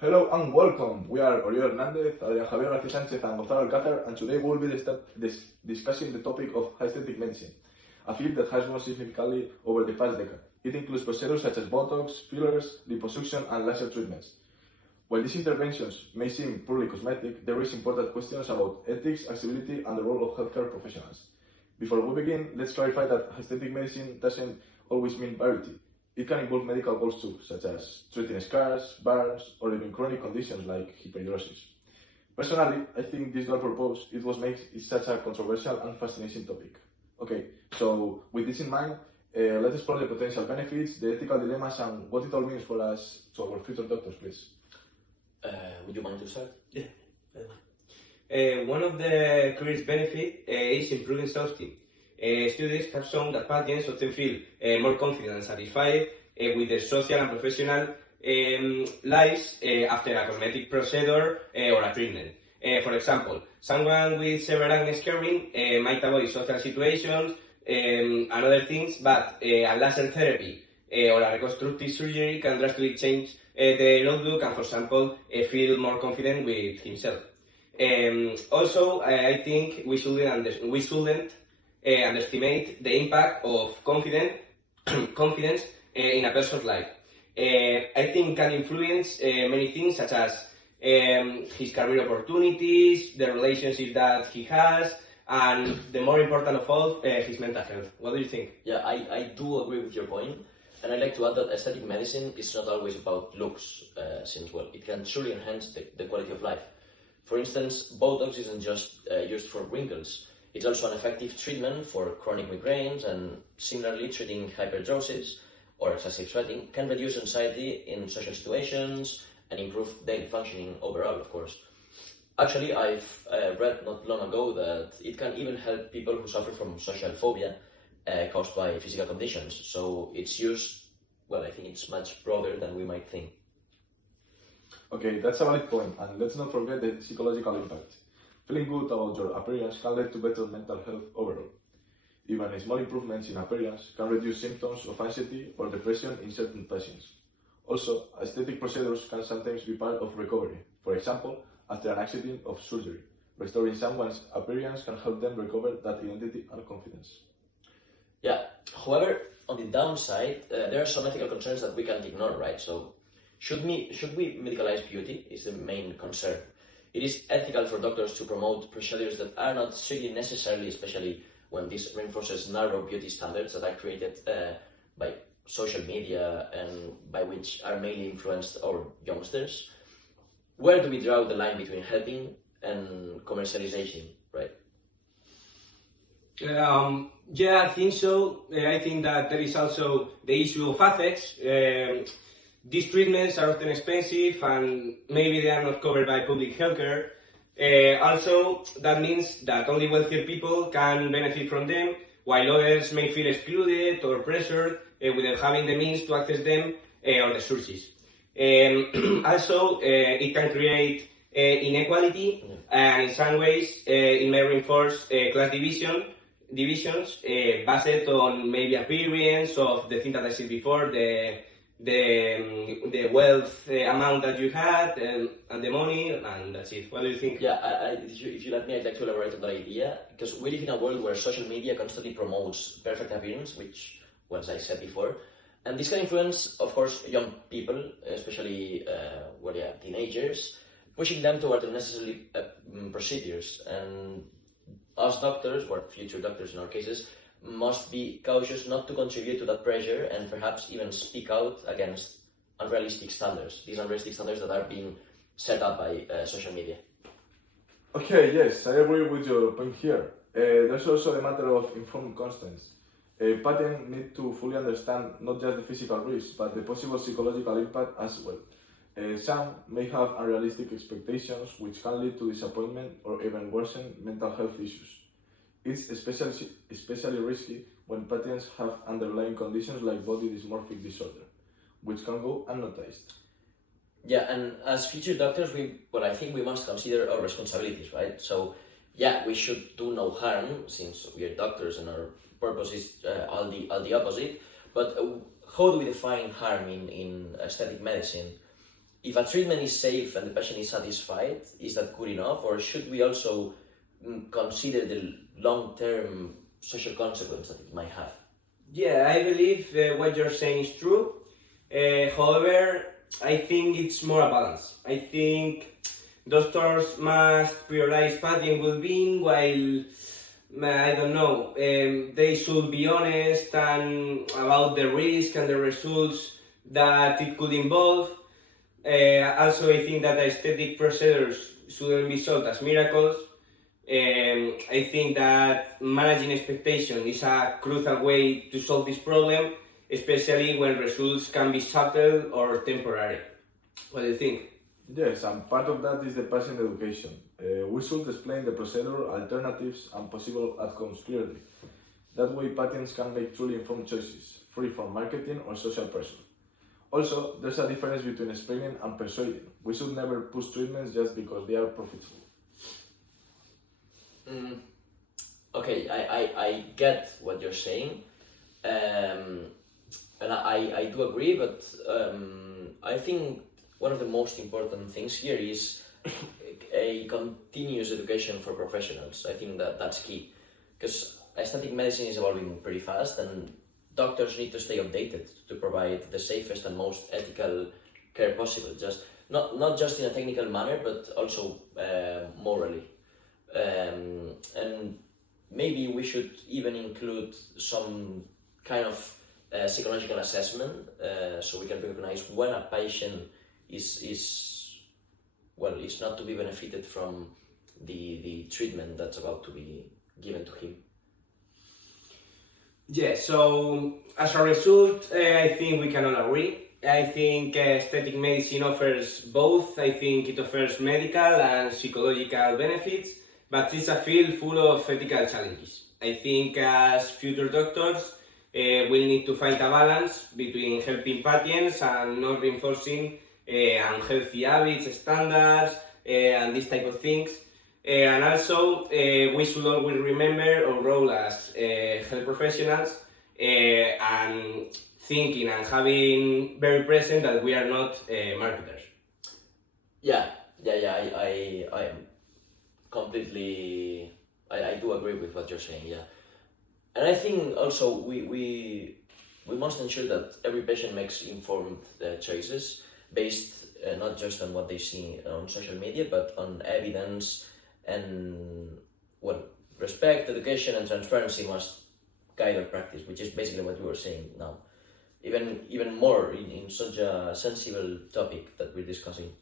Hello and welcome. We are Oriol Hernández, Adrián Javier García Sánchez, and Gonzalo Alcázar, and today we'll be discussing the topic of aesthetic medicine, a field that has grown significantly over the past decade. It includes procedures such as Botox, fillers, liposuction, and laser treatments. While these interventions may seem purely cosmetic, there is important questions about ethics, accessibility, and the role of healthcare professionals. Before we begin, let's clarify that aesthetic medicine doesn't always mean variety. It can involve medical goals too, such as treating scars, burns, or even chronic conditions like hyperhidrosis. Personally, I think this dual purpose is what makes it such a controversial and fascinating topic. Okay, so with this in mind, let's explore the potential benefits, the ethical dilemmas, and what it all means for us, to our future doctors, please. Would you mind to start? Yeah. One of the career's benefits is improving self-esteem. Studies have shown that patients often feel more confident and satisfied with their social and professional lives after a cosmetic procedure or a treatment. For example, someone with severe acne scarring might avoid social situations and other things, but a laser therapy or a reconstructive surgery can drastically change their outlook and, for example, feel more confident with himself. Also, I think we shouldn't underestimate the impact of confidence in a person's life. I think can influence many things such as his career opportunities, the relationships that he has, and the more important of all, his mental health. What do you think? Yeah, I do agree with your point, and I'd like to add that aesthetic medicine is not always about looks, since, well, it can truly enhance the quality of life. For instance, Botox isn't just used for wrinkles. It's also an effective treatment for chronic migraines, and similarly, treating hyperhidrosis or excessive sweating can reduce anxiety in social situations and improve daily functioning overall, of course. Actually, I've read not long ago that it can even help people who suffer from social phobia caused by physical conditions. So its use, well, I think it's much broader than we might think. Okay, that's a valid point, and let's not forget the psychological impact. Feeling good about your appearance can lead to better mental health overall. Even small improvements in appearance can reduce symptoms of anxiety or depression in certain patients. Also, aesthetic procedures can sometimes be part of recovery. For example, after an accident of surgery, restoring someone's appearance can help them recover that identity and confidence. Yeah, however, on the downside, there are some ethical concerns that we can't ignore, right? So, should we medicalize beauty is the main concern. It is ethical for doctors to promote procedures that are not strictly necessary, especially when this reinforces narrow beauty standards that are created by social media and by which are mainly influenced our youngsters. Where do we draw the line between helping and commercialization, right? Yeah, I think so. I think that there is also the issue of ethics. These treatments are often expensive and maybe they are not covered by public healthcare. Also, that means that only wealthier people can benefit from them, while others may feel excluded or pressured without having the means to access them or the sources. Also, it can create inequality, and in some ways, it may reinforce class divisions based on maybe appearance of the thing that I said before, the wealth amount that you had and the money, and that's it. What do you think? Yeah, if you let me, I'd like to elaborate on that idea, because we live in a world where social media constantly promotes perfect appearance, which, well, as I said before, and this can influence, of course, young people, especially, teenagers, pushing them toward unnecessary procedures. And us doctors, or future doctors in our cases, must be cautious not to contribute to that pressure and perhaps even speak out against unrealistic standards, these unrealistic standards that are being set up by social media. Okay, yes, I agree with your point here. There's also the matter of informed consent. Patients need to fully understand not just the physical risks, but the possible psychological impact as well. Some may have unrealistic expectations, which can lead to disappointment or even worsen mental health issues. It's especially risky when patients have underlying conditions like body dysmorphic disorder, which can go unnoticed. Yeah, and as future doctors, I think we must consider our responsibilities, right? So, yeah, we should do no harm since we are doctors and our purpose is all the opposite. But how do we define harm in aesthetic medicine? if a treatment is safe and the patient is satisfied, is that good enough, or should we also consider the long-term social consequence that it might have? Yeah, I believe what you're saying is true. However, I think it's more a balance. I think doctors must prioritize patient well-being while, I don't know, they should be honest and about the risk and the results that it could involve. Also, I think that aesthetic procedures shouldn't be sold as miracles. I think that managing expectation is a crucial way to solve this problem, especially when results can be subtle or temporary. What do you think? Yes, and part of that is the patient education. We should explain the procedure, alternatives, and possible outcomes clearly. That way, patients can make truly informed choices, free from marketing or social pressure. Also, there's a difference between explaining and persuading. We should never push treatments just because they are profitable. Okay, I get what you're saying, and I do agree, but I think one of the most important things here is a continuous education for professionals. I think that that's key, because aesthetic medicine is evolving pretty fast, and doctors need to stay updated to provide the safest and most ethical care possible. Just not just in a technical manner, but also morally. And maybe we should even include some kind of psychological assessment, so we can recognize when a patient is not to be benefited from the treatment that's about to be given to him. Yeah, so as a result, I think we can all agree. I think aesthetic medicine offers both. I think it offers medical and psychological benefits, but it's a field full of ethical challenges. I think as future doctors, we need to find a balance between helping patients and not reinforcing unhealthy habits, standards, and these type of things. And also, we should always remember our role as health professionals and thinking and having very present that we are not marketers. Yeah, I am completely, I do agree with what you're saying, yeah. And I think also we must ensure that every patient makes informed choices based not just on what they see on social media, but on evidence, and respect, education, and transparency must guide our practice, which is basically what we were saying now. Even more in such a sensible topic that we're discussing.